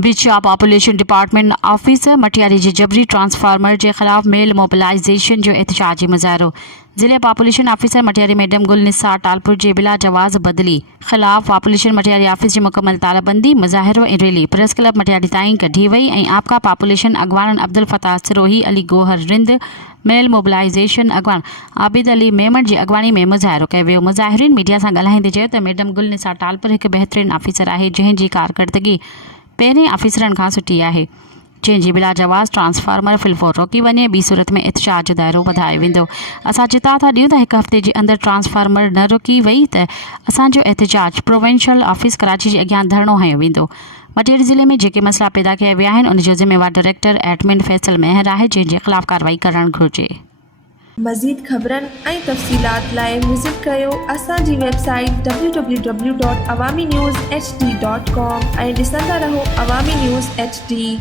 विचा population department officer Matiari जी जबरी ट्रांसफार्मर के खिलाफ मेल मोबिलाइजेशन जो एहतजाजी मुजाहरो। ज़िले पॉपुलेशन ऑफिसर मटियारी मैडम गुल निसार टालपुर जे बिला जवाज़ बदली खिलाफ पॉपुलेशन मटियारी ऑफिस की मुकम्मल तालाबंदी मुजाहिरो ऐं रैली प्रेस क्लब मटियारी ताईं कढी वई ऐं आपका पॉपुलेशन अगवान अब्दुल फताह सिरोही अली गोहर रिंद मेल मोबिलाइजेशन अगवान आबिद अली मेमन की अगवानी में मुजाहिरो कयो वियो। मुज़ाहिरीन मीडिया से ॻाल्हाईंदे चयो त मैडम गुल निसार टालपुर एक बेहतरीन ऑफिसर है जंहिंजी कारकर्दगी पहिरें ऑफिसरनि खां सुठी आहे, जंहिंजी बिला जवाज़ ट्रांसफार्मर फिलफोर रोकी वञे, ॿी सूरत में एहतजाज जो दायरो वधायो वेंदो। असां चिता था ॾियूं त हिकु हफ़्ते जे अंदरि ट्रांसफार्मर न रोकी वई त असांजो एहतजाज प्रोविंशियल ऑफिस कराची जे अॻियां धरणो हयो वेंदो। मटियारी ज़िले में जेके मसइला पैदा कया विया आहिनि उनजो ज़िम्मेवार डायरेक्टर एडमिन फैसल मेहर आहे, जंहिंजे ख़िलाफ़ कार्रवाई करणु घुरिजे। मज़ीद ख़बरनि ऐं तफ़सीलात लाइ विज़िट कयो असांजी वेबसाइट www.awamiNewsHD.com ऐं ॾिसंदा रहो अवामी न्यूज़ HD।